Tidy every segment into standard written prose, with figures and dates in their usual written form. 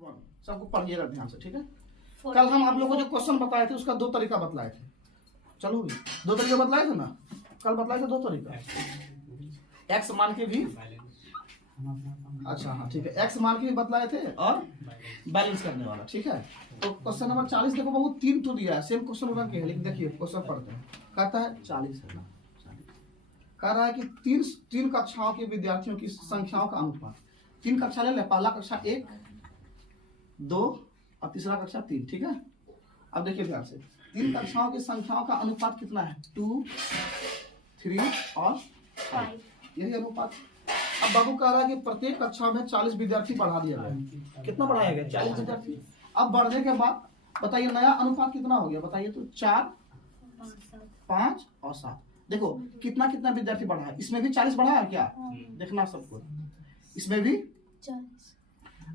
सबको पढ़िएगा ध्यान से, ठीक है। कल हम आप लोगों को जो क्वेश्चन बताए थे उसका दो तरीका बतलाए थे। चलो भी दो तरीके बतलाए थे ना, कल बतलाए थे दो तरीका। एक्स मान के भी, अच्छा हाँ ठीक है, एक्स मान के भी बतलाए थे और बैलेंस करने वाला, ठीक है। तो क्वेश्चन नंबर 40 देखो, बहुत तीन तो दिया है, सेम क्वेश्चन होगा के, लेकिन देखिए क्वेश्चन पढ़ते हैं। कहता है 40 है ना, 40 कह रहा है कि तीन कक्षाओं के विद्यार्थियों की संख्याओं का अनुपात। तीन कक्षा ले ले, पहला कक्षा 1, 2 और तीसरा कक्षा 3, ठीक है। अब देखिए ध्यान से, तीन कक्षाओं की संख्याओं का अनुपात कितना है? 2, 3 और 5, यही अनुपात। अब बाबू कह रहा है कि प्रत्येक कक्षा में 40 विद्यार्थी बढ़ा दिया गया। कितना बढ़ाया गया? 40 विद्यार्थी। अब बढ़ने के बाद बताइए नया अनुपात कितना हो गया, बताइए तो। 4, 5 और 7। देखो कितना कितना विद्यार्थी बढ़ा है, इसमें भी 40 बढ़ा है क्या? देखना सबको, इसमें भी 40।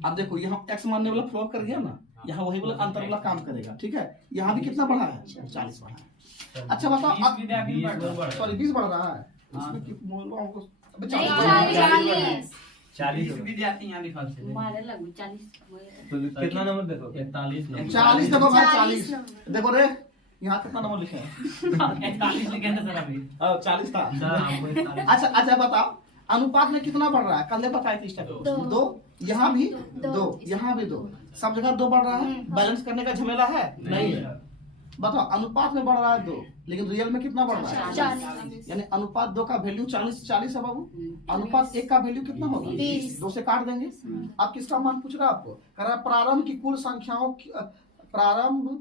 अब देखो यहाँ एक्स मानने वाला फ्लॉप कर गया ना, यहाँ वही वाला अंतर वाला काम करेगा, ठीक है। यहाँ भी कितना बढ़ा है? 40 बढ़ा है। अच्छा बताओ, सॉरी 20 बढ़ रहा है, इसमें विद्यार्थी यहाँ लिखा है। कितना नंबर देखो? 40 देखो भाई, 40 देखो रे, यहाँ कितना नंबर लिखे हैं? 41 लिखे थे सर अभी। 40 था। अच्छा बताओ अनुपात में कितना बढ़ रहा है? कल बताए थे स्टेप 2, यहाँ भी 2, यहाँ भी 2, सब जगह 2 बढ़ रहा है। बैलेंस करने का झमेला है नहीं है। बताओ अनुपात में बढ़ रहा है 2, लेकिन रियल में कितना बढ़ रहा है? 40। यानी अनुपात 2 का वैल्यू 40 है बाबू। अनुपात 1 का वैल्यू कितना होगा? 20। 2 से काट देंगे। अब किसका मान पूछ रहा है आपको? कह रहा है प्रारंभ की कुल संख्याओं, प्रारंभ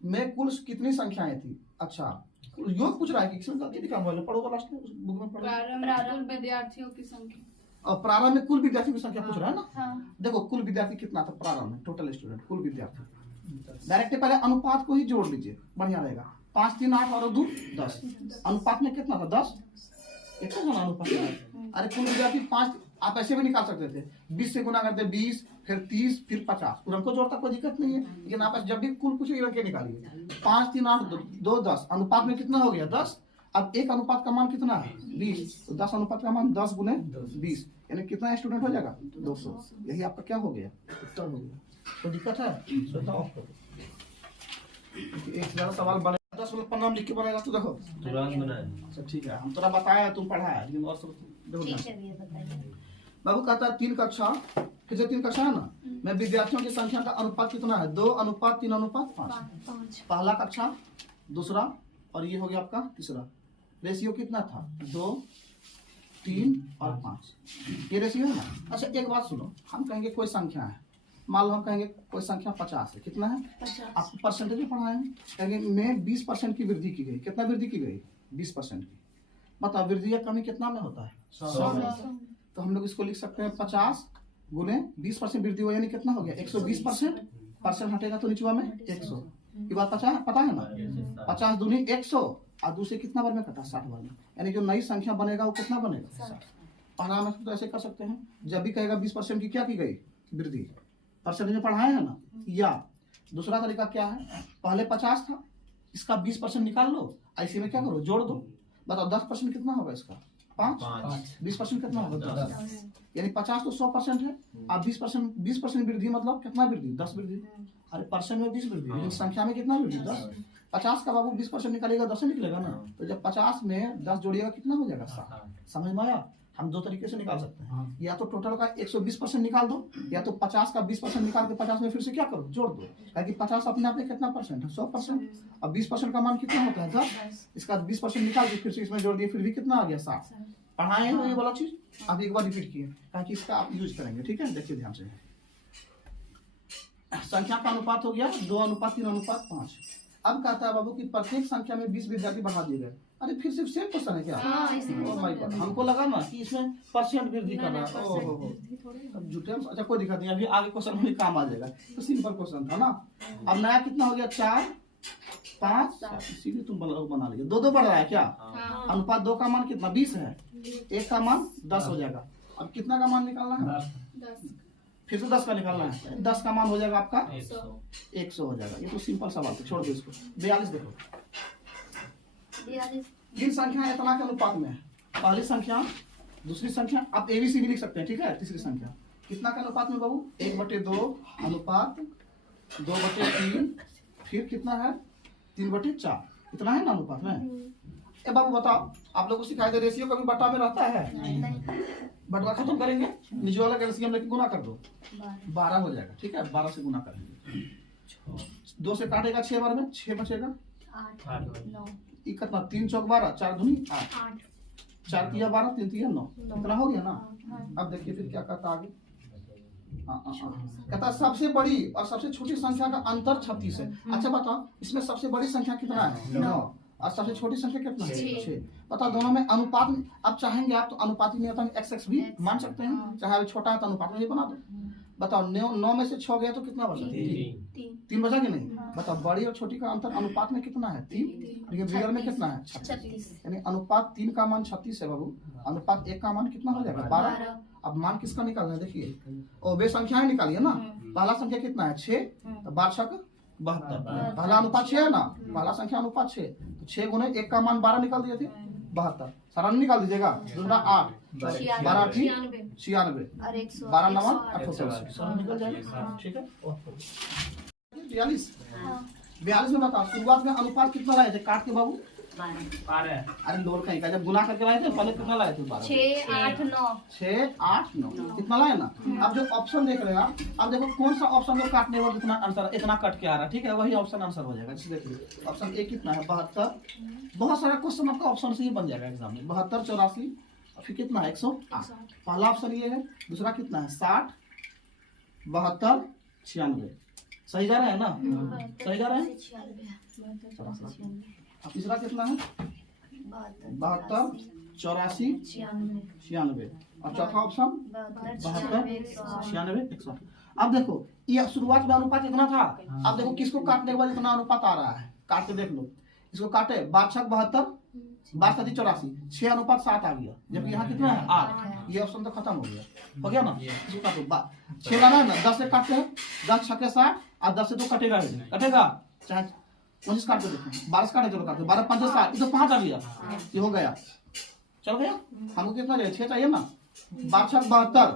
में कुल कितनी संख्याएं थी? अच्छा योग पूछ रहा है कि किसमें गलती दिखा हुआ है, पढ़ो लास्ट में बुक में पढ़ो। प्रारंभ विद्यार्थियों की संख्या, और प्रारंभ में कुल विद्यार्थियों की संख्या पूछ रहा है ना। हाँ। देखो कुल विद्यार्थी कितना था प्रारंभ में, टोटल स्टूडेंट कुल विद्यार्थी। डायरेक्ट पहले अनुपात को ही जोड़ लीजिए, बढ़िया रहेगा। 5, 3, 8 और 2, 10। अनुपात में कितना था? 10। इतना अनुपात है। अरे कुल विद्यार्थी 5, आप ऐसे भी निकाल सकते थे, 20 से गुना करते 20, फिर 30, फिर 50, उनको जोड़ता कोई दिक्कत नहीं है। लेकिन आप जब भी कुल कुछ के निकालिए, 5, 3, 8, 2, 10, अनुपात में कितना हो गया? 10। अब एक अनुपात का मान कितना है? 20। तो 10 अनुपात का मान 10 गुने 20, यानी कितना स्टूडेंट हो जाएगा? 200। यही आपका क्या हो गया? उत्तर हो गया। तो दिक्कत है? एक ज़्यादा सवाल बने 10 वाला पन्ना लिख के बनाएगा तो देखो तुरंत बनाए। अच्छा ठीक है, हम तोरा बताया तुम पढ़ाया, लेकिन और सब देखो। बाबू कहता है 3 कक्षा, फिर से 3 कक्षा है ना, में विद्यार्थियों की संख्या का अनुपात कितना है? 2 अनुपात 3 अनुपात 5। पहला कक्षा, दूसरा और ये हो गया आपका तीसरा। रेशियो कितना था? 2, 3 और 5, ये रेशियो है ना। अच्छा एक बात सुनो, हम कहेंगे कोई संख्या है, मान लो हम कहेंगे कोई संख्या 50 है। कितना है? 50। आपको परसेंटेज में पढ़ाए हैं, कहेंगे में 20% की वृद्धि की गई। कितना वृद्धि की गई? 20% की। बताओ वृद्धि या कमी कितना में होता है? 100 में। तो हम लोग इसको लिख सकते हैं 50 गुने 20% वृद्धि हो, यानी कितना हो गया? 120%। परसेंट हटेगा तो निचवा में 100। ये बात पता है ना। 50 दूनी 100 और दूसरे कितना बार में कटा? 60 बार में। यानी जो नई संख्या बनेगा वो कितना बनेगा? 60। पढ़ा में तो ऐसे कर सकते हैं, जब भी कहेगा 20% की क्या की गई? वृद्धि। परसेंटेज में पढ़ाए है ना। या दूसरा तरीका क्या है, पहले 50 था, इसका 20% निकाल लो, ऐसे में क्या करो? जोड़ दो। बताओ 10% कितना होगा इसका? 5। 20% कितना होगा? 10। यानी 50 तो 100% है। अब 20% वृद्धि मतलब कितना वृद्धि? 10 वृद्धि। अरे परसेंट में 20 वृद्धि, लेकिन संख्या में कितना वृद्धि? 10। 50 का बाबू 20% निकालेगा 10 निकलेगा ना। तो जब 50 में 10 जोड़िएगा कितना हो जाएगा? 60। समझ में आया? हम दो तरीके से निकाल सकते हैं, या तो टोटल का 120% निकाल दो, या तो 50 का 20% निकाल के 50 में फिर से क्या करो? जोड़ दो। क्योंकि 50 अपने आप में कितना परसेंट है? 100%। अब 20% का मान कितना होता है? 10। इसका 20% निकाल के फिर से इसमें जोड़ दिए, फिर भी कितना आ गया? 60। पढ़ाए हैं ये वाला चीज, अब एक बार रिपीट किए ताकि इसका आप यूज करेंगे, ठीक है। देखिए ध्यान से, संख्या का अनुपात हो गया 2 अनुपात 3 अनुपात 5। अब कहता है बाबू कि प्रत्येक संख्या में 20 विद्यार्थी बढ़ा दिए गए। अरे फिर सिर्फ सेम क्वेश्चन है क्या? हमको लगा ना कि इसमें परसेंट वृद्धि करना है। अब झूठे। अच्छा कोई दिक्कत नहीं, अभी आगे क्वेश्चन में काम आ जाएगा, तो सिंपल क्वेश्चन था ना। अब नया कितना हो गया? 4, 5, 7। इसीलिए तुम बना लीजिए। 2 बढ़ रहा है क्या? अनुपात 2 का मान कितना? 20 है, 1 का मान 10 हो जाएगा। अब कितना का मान निकालना है? 10। फिर से 10 का निकालना है, 10 का मान हो जाएगा आपका 100 हो जाएगा। ये तो सिंपल सवाल है, छोड़ दो इसको। 42 देखो, 3 संख्या इतना के अनुपात में है। पहली संख्या, दूसरी संख्या, आप एबीसी भी लिख सकते हैं, ठीक है। तीसरी संख्या कितना का अनुपात में बाबू 1/2 अनुपात 2/3, फिर कितना है 3/4, इतना है ना अनुपात में। ए बाबू बताओ, आप लोगों को सिखाई दे रेशियो कभी बटा में रहता है? बटवा खत्म करेंगे, नीचे वाला एलसीएम लेके गुना कर दो, 12 हो जाएगा। ठीक है, 12 से गुना कर दीजिए। 2 से काटेगा 6 बार में 6 बचेगा, 8 9 कितना 3 चौक 12, 4 दूनी 8, 4 तिया 12, 3 तिया 9, इतना हो गया ना। अब देखिए फिर क्या कहता आगे। कहता सबसे बड़ी और सबसे छोटी संख्या का अंतर 36 है। अच्छा बताओ, इसमें सबसे बड़ी संख्या कितना है? 9, और सबसे छोटी संख्या कितना है? 6। बताओ दोनों में अनुपात में, आप चाहेंगे आप तो अनुपाती में x भी मान सकते हैं, चाहे अभी छोटा है तो अनुपात में ही बना दो। बताओ 9 में से 6 गया तो कितना बचा? 3 बचा कि नहीं? बताओ बड़ी और छोटी का अंतर अनुपात में कितना है? 3, लेकिन रियल में कितना है? 36। यानी अनुपात 3 का मान 36 है बाबू। अनुपात 1 का मान कितना हो जाएगा? 12। अब मान किसका निकालना है? देखिए और वे संख्याएं निकालिए ना। पहला संख्या कितना है? 6, तो 12 72। पहला अनुपात 6 है ना, पहला संख्या अनुपात 6, तो 6 गुने 1 का मान 12 निकाल दिए थे, 72। सारा निकाल दीजिएगा। दूसरा 8, 12 96, 12 9 78, सारा निकल जाएगा। ठीक है, 42 में बताओ शुरुआत में अनुपात कितना लाए थे काट के बाबू? 12। अरे लोल कहीं का, जब गुना करके लाए थे पहले कितना लाए थे? 12। 6 8 9 6 8 9 कितना लाए ना। अब जो ऑप्शन देख रहे हैं आप, अब देखो कौन सा ऑप्शन में काटने वाला कितना आंसर इतना कट के आ रहा है। ठीक है, वही ऑप्शन आंसर हो जाएगा। जैसे देखिए ऑप्शन ए कितना है? 72। बहुत सारा क्वेश्चन आपका ऑप्शन से ही बन जाएगा एग्जाम में। 72 84, फिर कितना है? 108। पहला ऑप्शन ये है। दूसरा कितना है? 60 72 96। सही जा रहा है ना? सही जा रहा है। अब तीसरा कितना है? 72 84 96। और चौथा ऑप्शन 72 96 100। अब देखो ये शुरुआत में अनुपात इतना था। अब देखो किसको काटने के बाद इतना अनुपात आ रहा है, काट के देख लो। इसको काटे 12 72 12 84, 6 अनुपात 7 आ गया। जबकि यहाँ कितना है? 8। ये ऑप्शन तो खत्म हो गया ना। इसको काटो 6 लाना है ना, 10 से काटते हैं, 10 6 60 और 10 से तो कटेगा ही कटेगा। चाहे 19 काट के देखो, 12 काटे चलो काटो, 12 5 7, ये तो 5 आ गया, ये हो गया। चल गया। हमको कितना चाहिए? 6 चाहिए ना। 12 72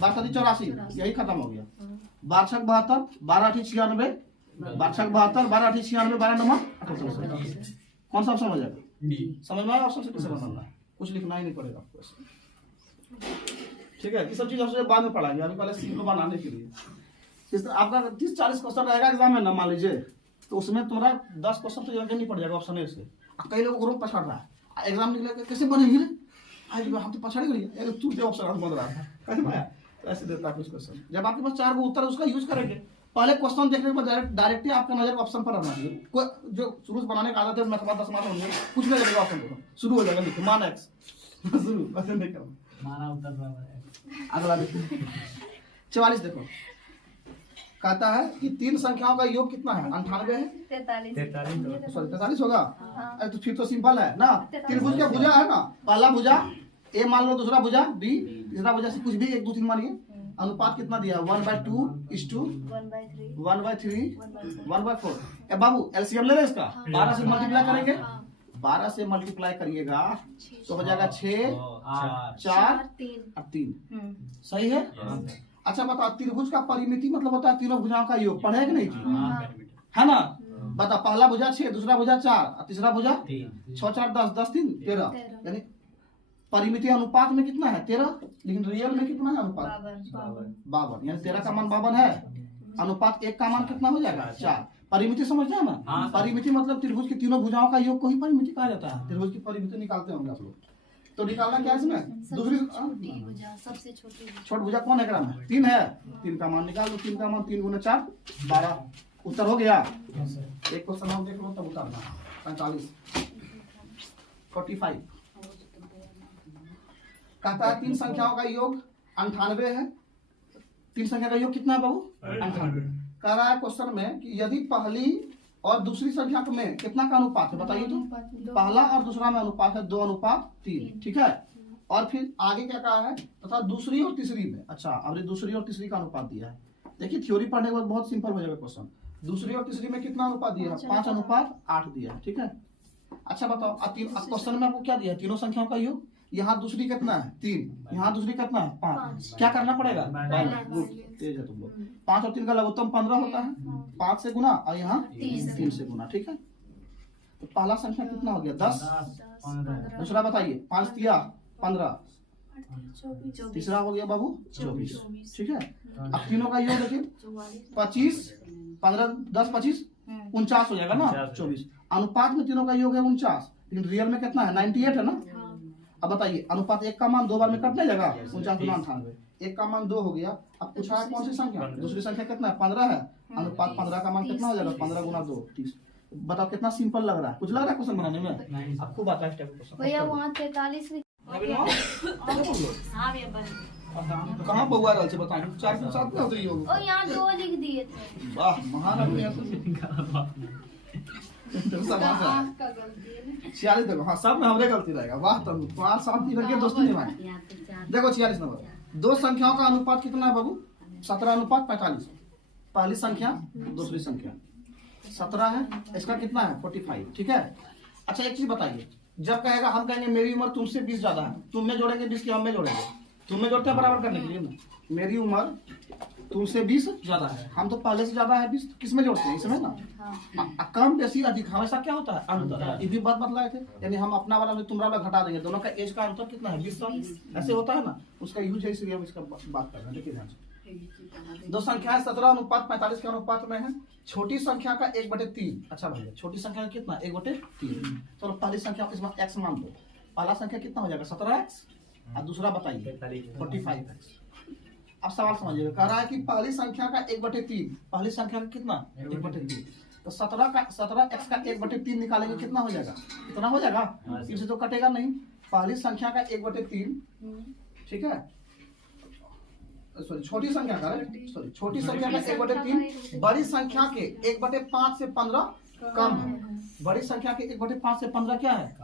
12 84, यही खत्म हो गया। 12 72 12 96, 12 72 12 96, 12 9 78। कौन सा ऑप्शन हो जाएगा? समझ में आया ऑप्शन से कैसे बनाना है? कुछ लिखना ही नहीं पड़ेगा आपको। ठीक है, ये सब चीज आपसे बाद में पढ़ाएंगे, अभी पहले सीख को बनाने के लिए। इस तरह आपका 30-40 क्वेश्चन रहेगा एग्जाम में ना, मान लीजिए, तो उसमें तुम्हारा 10 क्वेश्चन तो जल्दी नहीं पड़ जाएगा ऑप्शन ए से। कई लोगों को ग्रुप पछाड़ रहा है, एग्जाम निकले कैसे बनेंगे? आज हम तो पछाड़ गए, तू जो ऑप्शन बन रहा है कैसे बनाया? तो ऐसे देता है कुछ क्वेश्चन। जब आपके पास 4 उत्तर है उसका यूज करेंगे। पहले क्वेश्चन देखने के बाद डायरेक्टली आपका नजर ऑप्शन पर रहना चाहिए। जो शुरू से बनाने का आदत है, मैं 10 मार्क्स होंगे, कुछ नहीं लगेगा ऑप्शन को, शुरू हो जाएगा लिखो मान x शुरू, वैसे नहीं करना। माना उत्तर बराबर है। अगला देखो 44 देखो, कहता है कि 3 संख्याओं का योग कितना है? 98 है। 43 सॉरी 43 होगा। अरे तो फिर तो सिंपल है ना। त्रिभुज का भुजा है ना, पहला भुजा ए मान लो, दूसरा भुजा बी, तीसरा भुजा से कुछ भी 1 2 3 मानिए। अनुपात कितना दिया? 1/2 1/3 1/4। ए बाबू एलसीएम ले ले इसका, 12 से मल्टीप्लाई करेंगे, 12 से मल्टीप्लाई करिएगा तो हो जाएगा 6 4 और 3। सही है। अच्छा बताओ त्रिभुज का परिमिति मतलब होता है तीनों भुजाओं का योग। पढ़े कि नहीं थी? है ना। बता पहला भुजा 6, दूसरा भुजा 4 और तीसरा भुजा 6 4 10 10 3 13। यानी परिमिति अनुपात में कितना है? 13। लेकिन रियल में कितना है अनुपात? 52। यानी 13 का मान 52 है। अनुपात 1 का मान कितना हो जाएगा? 4। परिमिति समझ रहे हैं ना? परिमिति मतलब त्रिभुज की तीनों भुजाओं का योग को ही परिमिति कहा जाता है। त्रिभुज की परिमिति निकालते होंगे आप लोग, तो निकालना क्या है इसमें? दूसरी सबसे छोटी भुजा कौन है? में 3 है। 3 का मान निकाल लो। 3 का मान 3 गुना 4 12। उत्तर हो गया। एक क्वेश्चन हम देख लो तब उतारना। 45 45 कहता है 3 संख्याओं का योग 98 है। 3 संख्या का योग कितना है बाबू? 98। कह रहा है क्वेश्चन में कि यदि पहली और दूसरी संख्या में कितना का अनुपात है बताइए तो? पहला और दूसरा में अनुपात है 2:3। ठीक है। और फिर आगे क्या कहा है? तथा दूसरी और तीसरी में। अच्छा अब दूसरी और तीसरी का अनुपात दिया है। देखिए थ्योरी पढ़ने के बाद बहुत सिंपल हो जाएगा क्वेश्चन। दूसरी और तीसरी में कितना अनुपात दिया है? 5:8 दिया है। ठीक है। अच्छा बताओ क्वेश्चन में आपको क्या दिया है? तीनों संख्याओं का योग। यहाँ दूसरी कितना है 3, यहाँ दूसरी कितना है 5। क्या करना पड़ेगा? गुड, तेज है तुम लोग। 5 और 3 का लघुत्तम 15 होता है, 5 से गुना और यहाँ 3 से गुना। ठीक है, तो पहला संख्या कितना हो गया 10। दूसरा बताइए 5 दिया 15, तीसरा हो गया बाबू 24। ठीक है, अब तीनों का योग देखिए 25, 15, 10, 25, 49 हो जाएगा ना 24। अनुपात में तीनों का योग है 49, लेकिन रियल में कितना है 98 है ना। अब बताइए अनुपात 1 का मान 2 बार में कटने जाएगा, 49 गुना 98, 1 का मान 2 हो गया। अब पूछा है कौन सी संख्या, दूसरी संख्या कितना है 15 है, अनुपात 15 का मान कितना हो जाएगा 15 गुना 2 30। बताओ कितना सिंपल लग रहा है, कुछ लग रहा है क्वेश्चन बनाने में? आपको बात है स्टेप क्वेश्चन भैया वहाँ 43 में कहाँ बउआ रहल छै बताइए, 4 के साथ में होते ही होगा। और यहाँ 2 लिख दिए थे। वाह महान आदमी है तो सब आंसर का गलती है ना। 46 देखो, हाँ सब में हमरे गलती रहेगा। वाह तुम तुम्हारे साथ भी लगे दोस्ती निभाए। देखो 46 नंबर, दो संख्याओं का अनुपात कितना है बाबू 17 अनुपात 45। पहली संख्या दूसरी संख्या 17 है, इसका कितना है 45। ठीक है, अच्छा एक चीज बताइए, जब कहेगा हम कहेंगे मेरी उम्र तुमसे 20 ज्यादा है, तुम में जोड़ेंगे 20 की हम में जोड़ेंगे, तुम में जोड़ते हैं बराबर करने के लिए ना। मेरी उम्र तुमसे 20 ज्यादा है, हम तो पहले से ज्यादा है 20, किस में जोड़ते हैं इसमें ना। कम बेसी अधिक हमेशा क्या होता है अंतर, ये भी बात बतलाए थे। यानी हम अपना वाला तुम्हारा वाला घटा देंगे, दोनों का एज का अंतर कितना है 20 साल, ऐसे होता है ना, उसका यूज है, इसलिए हम इसका बात कर रहे हैं। देखिए ध्यान से, दो संख्याएं 17 अनुपात 45 के अनुपात में है। छोटी संख्या का 1/3। अच्छा भैया छोटी संख्या का कितना 1/3। चलो पहली संख्या इसमें x मान दो, पहला संख्या कितना हो जाएगा 17x और दूसरा बताइए 45x। अब सवाल समझिएगा, कह रहा है कि पहली संख्या का 1/3, पहली संख्या का कितना 1/3, तो 17x का 1/3 निकालेंगे कितना हो जाएगा, इतना हो जाएगा, इससे तो कटेगा नहीं। पहली संख्या का 1/3, ठीक है, सॉरी छोटी संख्या का, सॉरी छोटी संख्या का 1/3, बड़ी संख्या के 1/5 से 15 कम है। बड़ी संख्या के 1/5 से 15 क्या है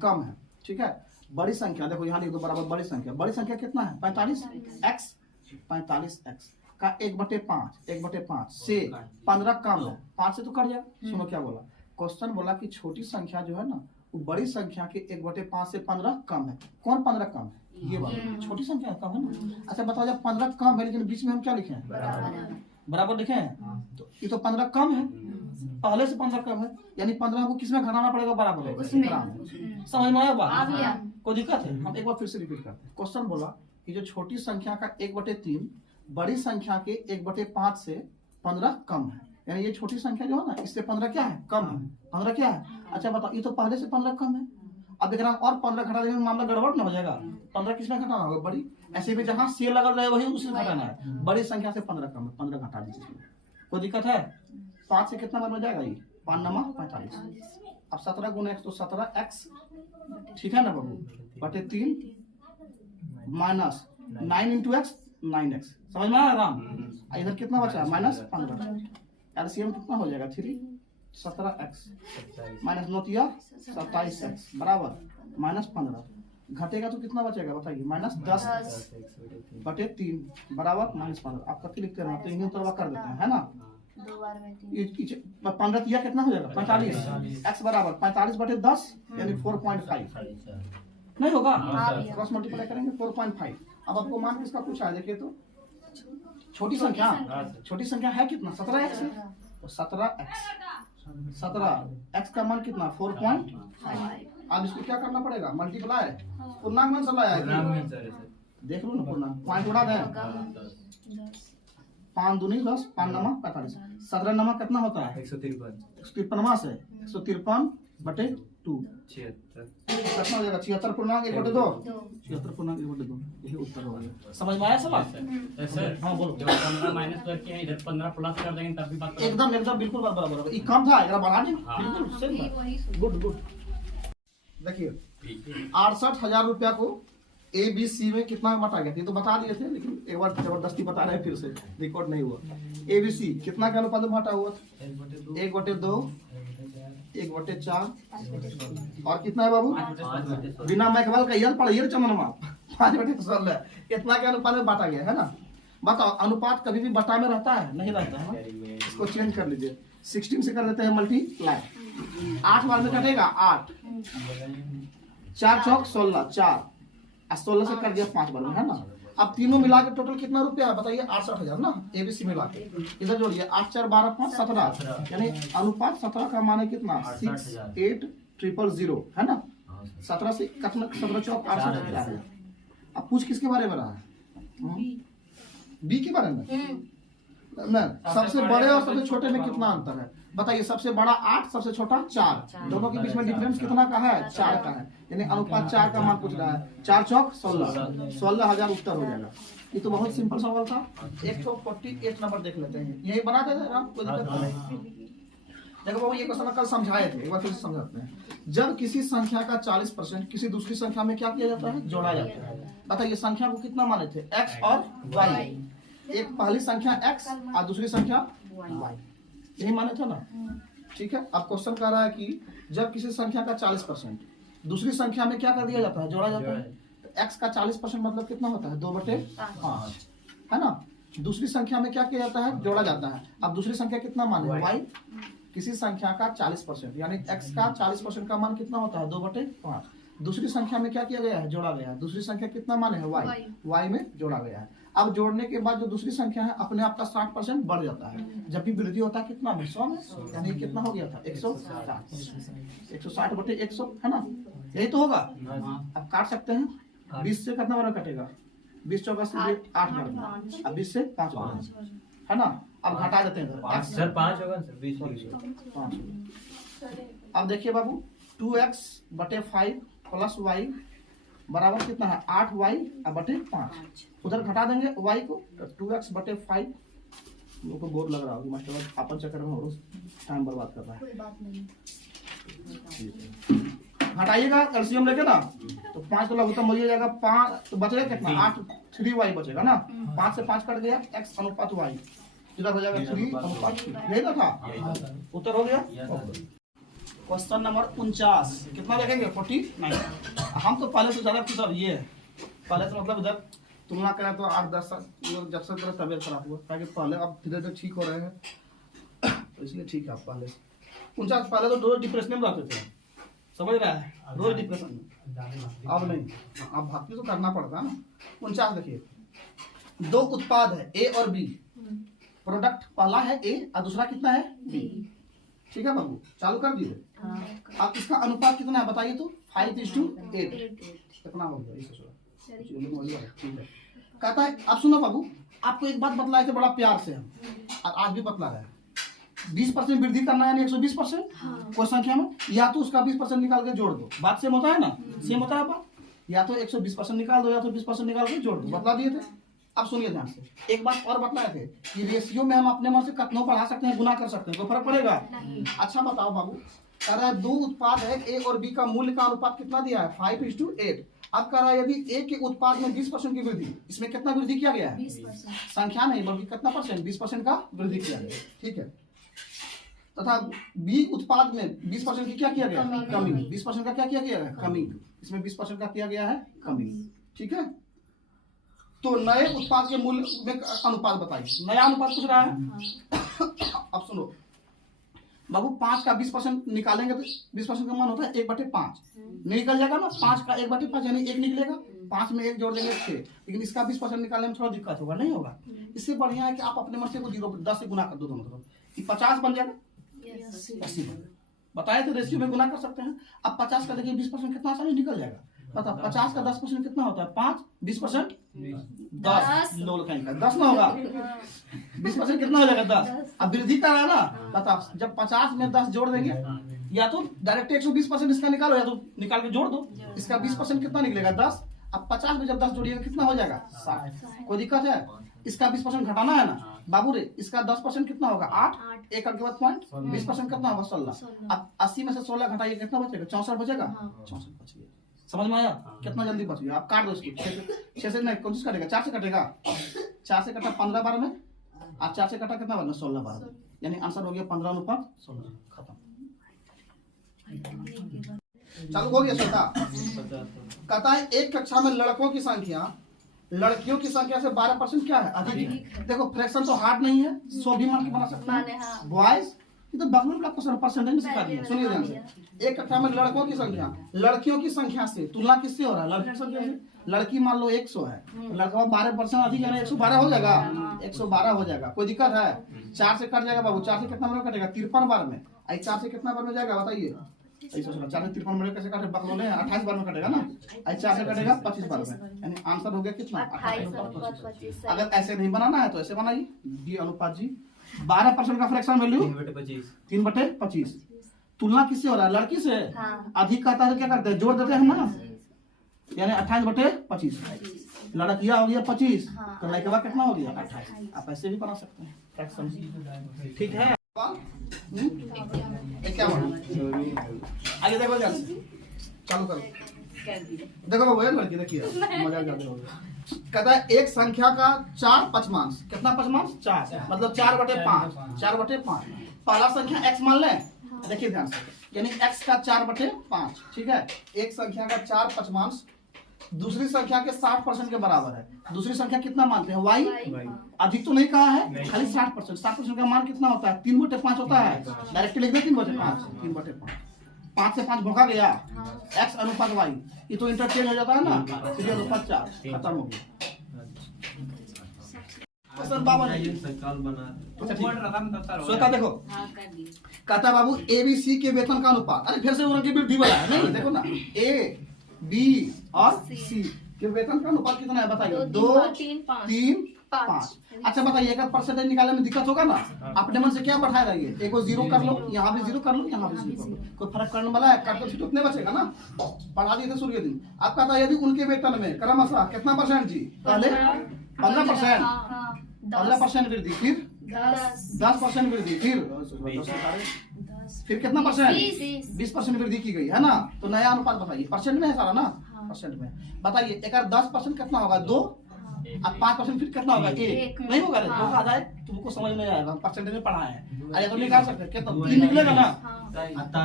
कम है। ठीक है, बड़ी संख्या देखो यहाँ लिख दो बराबर, बड़ी संख्या कितना है 45x, 45x का 1/5 से 15 कम है, 5 से तो कट जाएगा। सुनो क्या बोला, क्वेश्चन बोला कि छोटी संख्या जो है ना वो बड़ी संख्या के 1/5 से 15 कम है। कौन 15 कम है, ये वाला छोटी संख्या कम है ना। अच्छा बताओ जब 15 कम है लेकिन बीच में हम क्या लिखे हैं बराबर लिखे हैं, तो ये तो 15 कम है, पहले से 15 कम है, यानी 15 को किसमें घटाना पड़ेगा बराबर होगा। समझ में आया बात, कोई दिक्कत है? हम एक बार फिर से रिपीट करते हैं। क्वेश्चन बोला कि जो छोटी संख्या का 1/3 बड़ी संख्या के 1/5 से 15 कम है, यानी ये छोटी संख्या जो है ना इससे 15 क्या है कम है, 15 क्या है। अच्छा बताओ ये तो पहले से 15 कम है, अब अगर हम और 15 घटा देंगे मामला गड़बड़ ना हो जाएगा। 15 किसमें घटाना होगा बड़ी, ऐसे भी जहाँ से लगल रहे वही उसे घटाना है। बड़ी संख्या से 15 कम है, 15 घटा दीजिए, कोई दिक्कत है। 5 से कितना बार में जाएगा ये 5 नमा 45। अब 17 गुना x तो 17x, ठीक है ना बाबू, बटे 3 माइनस 9 इंटू x 9x। समझ में आया राम, इधर कितना बचा माइनस 15, एलसीएम कितना हो जाएगा 3 17x माइनस 9 27x बराबर माइनस 15, घटेगा तो कितना बचेगा बताइए माइनस 10 बटे 3 बराबर माइनस 15। आप कथी लिखते हैं तो इन्हीं तरह कर देते हैं, है ना। 15 दिया कितना हो जाएगा 45, x बराबर 45 बटे 10 यानी 4.5 नहीं होगा, क्रॉस मल्टीप्लाई करेंगे 4.5। अब आपको मान किसका पूछा है देखिए तो, छोटी संख्या है कितना 17x है, तो 17x का मान कितना 4.5। अब इसको क्या करना पड़ेगा मल्टीप्लाई, पूर्णांक मान चला है देख लो ना, पूर्णांक पॉइंट उड़ा दें, 5 दूनी 10 5 नमा 45, 17 नमा कितना होता है 153 से 153 बटे 2 कितना हो जाएगा 76 पूर्णांक 1/2, 76 पूर्णांक 1/2, यही उत्तर होगा। समझ में आया सवाल सर? हाँ बोलो। जब 15 माइनस करके इधर 15 प्लस कर देंगे तब भी बात एकदम बिल्कुल बराबर, ये कम था जरा बढ़ा दें, बिल्कुल सही, गुड। देखिए 68,000 रुपया को ABC में कितना बटा गया, ये तो बता दिए थे लेकिन एक बार जबरदस्ती बता रहे हैं फिर से, रिकॉर्ड नहीं हुआ। ABC कितना के अनुपात में बांटा हुआ था 1/2 1/4 और कितना है बाबू बिना मैकवाल का याद पढ़िए चमनमा 5/16 कितना के अनुपात में बांटा गया है ना। बताओ अनुपात कभी भी बटा में रहता है नहीं रहता है, इसको चेंज कर लीजिए 16 से कर देते हैं मल्टीप्लाई, 8 बार में कटेगा 8, 4 चौक 16 4 16 से कर दिया 5 बार में, है ना। अब तीनों मिला के टोटल कितना रुपया है बताइए, 68,000 ना, ABC मिला के। इधर जोड़िए 8 4 12 5 17, यानी अनुपात 17 का मान है कितना 68,000 है ना। 17 से 17 चौक 68,000। अब पूछ किसके बारे में रहा है, बी के बारे में ना। सबसे बड़े और सबसे छोटे में कितना अंतर है बताइए, सबसे बड़ा 8, सबसे छोटा 4, दोनों के बीच में डिफरेंस कितना का है, 4 का है, यानी अनुपात 4 का मान पूछ रहा है। 4 चौक 16,000 उत्तर हो जाएगा। ये तो बहुत सिंपल सवाल था। 148 नंबर देख लेते हैं, यही बना देते हैं, कोई दिक्कत नहीं। देखो बाबू ये क्वेश्चन कल समझाए थे, एक बार फिर से समझाते हैं। जब किसी संख्या का 40% किसी दूसरी संख्या में क्या किया जाता है, जोड़ा जाता है। बताइए संख्या को कितना माने थे, x और y। एक पहली संख्या x और दूसरी संख्या y, यही माने थे ना। ठीक है, अब क्वेश्चन कह रहा है कि जब किसी संख्या का 40% दूसरी संख्या में क्या कर दिया जाता है, जोड़ा जाता है। तो x का 40% मतलब कितना होता है, 2/5, है ना। दूसरी संख्या में क्या किया जाता है, जोड़ा जाता है। अब दूसरी संख्या कितना माने, y। किसी संख्या का 40% यानी x का 40% का मान कितना होता है, 2/5। दूसरी संख्या में क्या किया गया है, जोड़ा गया है। दूसरी संख्या कितना माने है, y में जोड़ा गया है। अब जोड़ने के बाद जो दूसरी संख्या है अपने आप का 60% बढ़ जाता है। जब भी वृद्धि होता है कितना में, 100 में, यानी कितना हो गया था 160। 160/100 है ना, यही तो होगा। अब काट सकते हैं, 20 से कितना बार कटेगा, 20 चौका से 8 बार, अब 20 से 5 बार, है ना। अब घटा देते हैं सर 5 होगा सर, 20 5। अब देखिए बाबू 2x/5 प्लस y बराबर कितना है, 8y/5। उधर घटा देंगे y को, तो 2x/5। लोगों को बोर लग रहा होगा मास्टर अपन चक्कर में और टाइम बर्बाद कर रहा है। कोई बात नहीं। हटाइएगा एलसीएम लेके ना, तो 5 तो लगभग हो जाएगा, 5 तो बचेगा कितना, 8 3y बचेगा ना। 5 से 5 कट गया, x अनुपात y, इधर हो जाएगा 3/3। यही तो था, उत्तर हो गया। क्वेश्चन नंबर 49 कितना देखेंगे, 49। हम तो पहले से ज्यादा सर ये है, पहले से मतलब इधर तुलना करें तो 8-10 साल जब से तेरा तबियत खराब हुआ, ताकि पहले अब धीरे धीरे ठीक हो रहे हैं, तो इसलिए ठीक है। आप पहले 49 पहले तो रोज डिप्रेशन में रहते थे, समझ रहा है, रोज डिप्रेशन में। अब नहीं, अब भक्ति तो करना पड़ता है ना। 49 देखिए, 2 उत्पाद है A और B। प्रोडक्ट पहला है A और दूसरा कितना है B। ठीक है बाबू, चालू कर दिए। अब इसका अनुपात कितना है बताइए तो, 5:8 कितना हो गया, ठीक है। कहता है, अब सुनो बाबू, आपको एक बात बतलाए थे बड़ा प्यार से हम, और आज भी बतला रहे हैं। 20% वृद्धि करना है यानी 120% कोई संख्या में, या तो उसका 20% निकाल के जोड़ दो। बात सेम होता है ना, सेम होता है बात। या तो 120% निकाल दो, या तो 20% निकाल के जोड़ दो, बतला दिए थे। अब सुनिए ध्यान से, एक बात और बतलाए थे कि रेशियो में हम अपने मन से कितना बढ़ा सकते हैं, गुना कर सकते हैं, कोई फर्क पड़ेगा। अच्छा बताओ बाबू, कह रहा है 2 उत्पाद है A और B का मूल्य का अनुपात कितना दिया है, 5:8। अब कह रहा है यदि A के उत्पाद में 20% की वृद्धि, इसमें कितना वृद्धि किया गया है, 20%। संख्या नहीं बल्कि कितना परसेंट, 20% का वृद्धि किया गया, ठीक है। तथा B उत्पाद में 20% की क्या किया गया, कमी। 20% का क्या किया गया है, कमी। इसमें 20% का किया गया है कमी, ठीक है। तो नए उत्पाद के मूल्य में अनुपात बताइए, नया अनुपात पूछ रहा है। अब सुनो बाबू, 5 का 20% निकालेंगे तो 20% का मान होता है 1/5, निकल जाएगा ना। 5 का 1/5 यानी 1 निकलेगा, 5 में 1 जोड़ देंगे 6। लेकिन इसका 20% निकालने में थोड़ा दिक्कत होगा, नहीं होगा। इससे बढ़िया है कि आप अपने मन से 10 से गुना कर दो दोनों तरफ, 50 बन जाएगा, 80 बन। बताए तो रेशियो में गुना कर सकते हैं। अब 50 का देखिए 20% कितना आसानी निकल जाएगा। पता 50 का 10% कितना होता है, 5, 20% 10, लोल कहीं का 10 ना होगा, 20% कितना हो जाएगा, 10। अब वृद्धि कर रहा है ना, बता जब 50 में 10 जोड़ देंगे, या तो डायरेक्ट 120% इसका निकालो, या तो निकाल के जोड़ दो। इसका 20% कितना निकलेगा, 10। अब 50 में जब 10 जोड़िएगा कितना हो जाएगा, 60। कोई दिक्कत है, इसका 20% घटाना है ना बाबू रे। इसका 10% कितना होगा, 8, एक के बाद पॉइंट, 20% कितना होगा, 16। अब 80 में से 16 घटाइए कितना बचेगा, 64 बचेगा, 64 बच गया। समझ में आया कितना जल्दी बच गया। आप काट दो इसको, 6 से नहीं, कौन चीज कटेगा, 4 से कटेगा। 4 से कटा 15 बार में, और 4 से कटा कितना बार में, 16 बार में, यानी आंसर हो गया 15:16। खत्म, चालू हो गया। श्रोता कहता है एक कक्षा में लड़कों की संख्या लड़कियों की संख्या से 12% क्या है, अधिक है। देखो फ्रैक्शन तो हार्ड नहीं है, 100 भी मान के बना सकते हैं। बॉयज ये तो बगल का परसेंटेज में सिखा दिया। सुनिए ध्यान से, एक कक्षा में लड़कों की संख्या लड़कियों की संख्या से, तुलना किससे हो रहा है, लड़कियों की संख्या से। लड़की मान लो 100 है, तो लड़का 12% अधिक है ना, 112 हो जाएगा, 112 हो जाएगा। कोई दिक्कत है? 4 से कट जाएगा बाबू, 4 से कितना बार कटेगा? 53 बार में। आई 4 से कितना बार में जाएगा बताइए? ऐसा सुना, 4 से 53 बार में कैसे काटे? बकलोले 28 बार में कटेगा ना। आई 4 से कटेगा 25 बार में, यानी आंसर हो गया कितना? 28। अगर ऐसे नहीं बनाना है तो ऐसे बनाइए, डी अनुपात जी। 12% का फ्रैक्शन वैल्यू 3/25। तुलना किससे हो रहा है? लड़की से। अधिक कहता है तो क्या करते हैं? जोड़ देते हैं ना, यानी 28/25। लड़किया हो गया 25, तो लड़का कितना हो गया? 28। आप ऐसे भी बना सकते हैं फ्रैक्शन, ठीक है। क्या आगे देखो ध्यान से, चालू करो। देखो बाबू ये लड़की देखिए, मजा कहता है एक संख्या का 4 पचमांश। कितना पचमांश? 4, मतलब 4/5। 4/5 पहला संख्या x मान लें, देखिए ध्यान से, यानी x का 4/5, ठीक है। एक संख्या का 4 पचमांश दूसरी संख्या के 60% के बराबर है। दूसरी संख्या कितना मानते हैं? y। अधिक तो नहीं कहा है, खाली 60%। 60% का मान कितना होता है? 3/5 होता है। डायरेक्ट लिख दे 3/5। 3/5 5 से 5 भोगा गया, x अनुपात y, ये तो इंटरचेंज हो जाता है ना, 3 अनुपात 4, खत्म हो गया। श्वेता देखो, कहता बाबू ABC के वेतन का अनुपात। अरे फिर से उनकी वृद्धि वाला है, नहीं देखो ना, A, B और C के वेतन का अनुपात कितना है बताइए? 2, 3, 5। अच्छा बताइए, एक परसेंटेज निकालने में दिक्कत होगा ना? अपने मन से क्या बढ़ा रही है? एक को 0 कर लो, यहाँ भी 0 कर लो, यहाँ भी 0 कर लो, कोई फर्क करने वाला है? काट तो उतने बचेगा ना। पढ़ा दिए थे सूर्य दिन। आप कहता है यदि उनके वेतन में क्रमशः कितना परसेंट जी? पहले 15%, 15% वृद्धि, फिर 10% वृद्धि, फिर कितना परसेंट? 20% वृद्धि की गई है ना। तो नया अनुपात बताइए, परसेंट में है सारा ना, परसेंट में। बताइए एक 10% कितना होगा? 2। अब 5% फिर कितना होगा? 1। नहीं होगा, तो आधा है, तुमको समझ में आएगा, परसेंटेज में पढ़ा है। अरे तो निकाल सकते हैं, कितना 3 निकलेगा ना,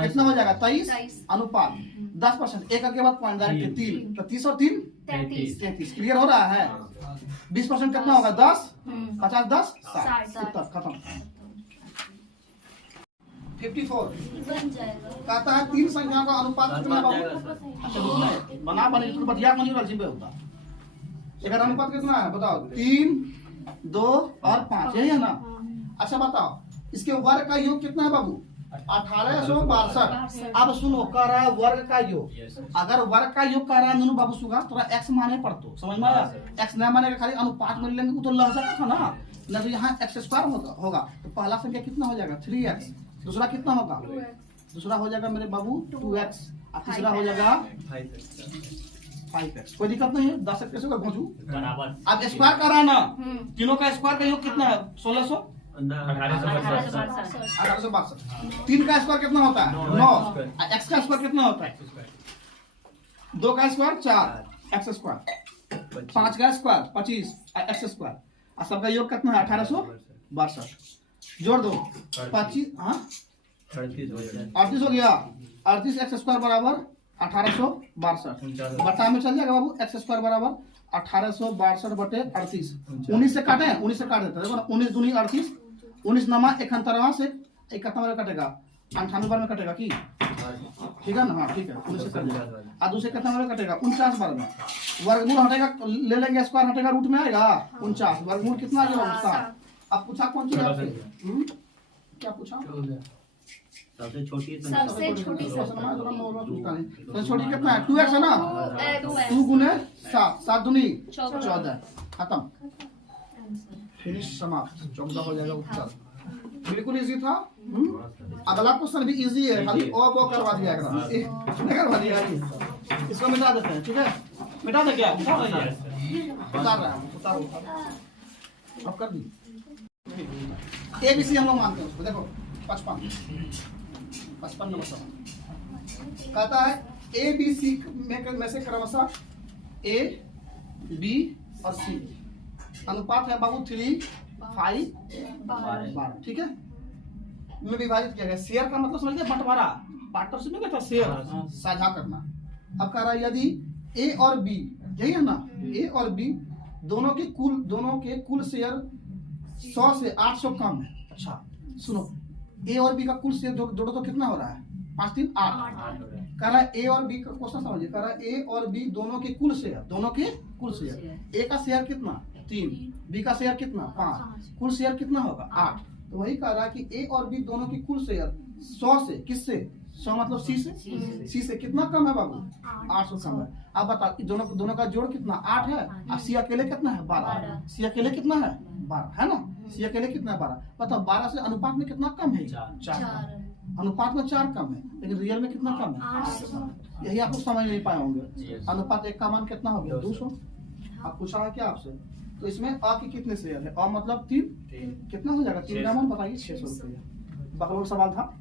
कितना हो जाएगा? 23 अनुपात 10%, एक के बाद पॉइंट डायरेक्ट 3, तो 30 और 3 33। क्लियर हो रहा है? 20% कितना होगा? 10, 50, 10, 60, उत्तर खत्म। 54 कहता है 3 संख्याओं का अनुपात कितना बाबू? अच्छा बना बने तो बतिया नहीं रहा जिम्मे होता। एक अनुपात कितना है बताओ? 3, 2 और 5, यही है ना। अच्छा बताओ इसके वर्ग का योग कितना है बाबू? 1862। अब सुनो, कह रहा है वर्ग का योग। अगर वर्ग का योग कह रहा है बाबू सुगा, थोड़ा x माने पड़तो, समझ में आया? x ना माने खाली अनुपात में लेंगे तो लग जाता था ना, न तो यहाँ x² होगा। तो पहला संख्या कितना हो जाएगा? 3x। दूसरा कितना होगा? दूसरा हो जाएगा मेरे बाबू 2x, और तीसरा हो जाएगा 5x। कोई दिक्कत नहीं है, 10 कैसे होगा पहुंचू बराबर। अब स्क्वायर कर रहा है ना, तीनों का स्क्वायर का योग कितना है? 1600, 1862। 3 का स्क्वायर कितना होता है? 9। x का स्क्वायर कितना होता है? 2 का स्क्वायर 4, x²। 5 का स्क्वायर 25, x²। और सबका योग कितना है? 1862। जोड़ दो 25, हाँ 38 हो गया। 38 x² बराबर 1862। बटा में चल जाएगा बाबू, x² बराबर 1862/38। 19 से काटे, 19 से काट देते देखो ना, 19 दूनी 38, 19 नमा 91 से 91 में कटेगा, 98 में कटेगा की, ठीक है ना? हाँ ठीक है, 19 से कट जाएगा। और दूसरे कितना में कटेगा? 49 बार में। वर्गमूल हटेगा, ले लेंगे, स्क्वायर हटेगा, रूट में आएगा 49। वर्गमूल कितना आ गया? 7। अब पूछा कौन सी आपसे? क्या पूछा? सबसे छोटी सबसे छोटी कितना है? 2x है ना। 2 गुने 7, 7 दूनी 14, खत्म, फिनिश, समाप्त। 14 हो जाएगा उत्तर। बिल्कुल इजी था। अगला क्वेश्चन भी इजी है, खाली ओ करवा दिया, करवा दिया। इसको मिटा देते हैं, ठीक है? मिटा दे क्या? उतार रहा है, उतार अब कर दी। ABC हम लोग मानते हैं उसको। देखो 55 नंबर सवाल कहता है ABC में से क्रमशः A, B और C अनुपात है बाबू 3, 5, 12, ठीक है? में विभाजित किया गया। शेयर का मतलब समझ गए? बंटवारा, पार्टनरशिप में कहता है शेयर, साझा करना। अब कह रहा है यदि A और B, यही है ना, A और B दोनों के कुल शेयर 100 से 800 कम है। अच्छा सुनो, A और B का कुल शेयर जोड़ो तो कितना हो रहा है? 5 3 8 कह रहा है ए और बी का क्वेश्चन समझिए, कह रहा है ए और बी दोनों के कुल शेयर, दोनों के कुल शेयर। ए का शेयर कितना 3, बी का शेयर कितना 5, कुल शेयर कितना होगा 8। तो वही कह रहा है कि ए और बी दोनों की कुल शेयर 100 से, किससे 100 मतलब सी से, सी से कितना कम है बाबू 800 कम है। अब बता कि दोनों का जोड़ कितना 8 है और सी अकेले कितना है 12, सी अकेले कितना है 12 है ना, सी अकेले कितना है 12। बताओ 12 से अनुपात में कितना कम है 4, अनुपात में 4 कम है, लेकिन रियल में कितना कम है 8। यही आप लोग समझ नहीं पाए होंगे। अनुपात 1 का मान कितना हो गया 200। अब पूछा है क्या आपसे, तो इसमें अ के कितने शेयर है, अ मतलब 3, कितना हो जाएगा 3 का मान बताइए 600 रुपया। बकलोल सवाल था।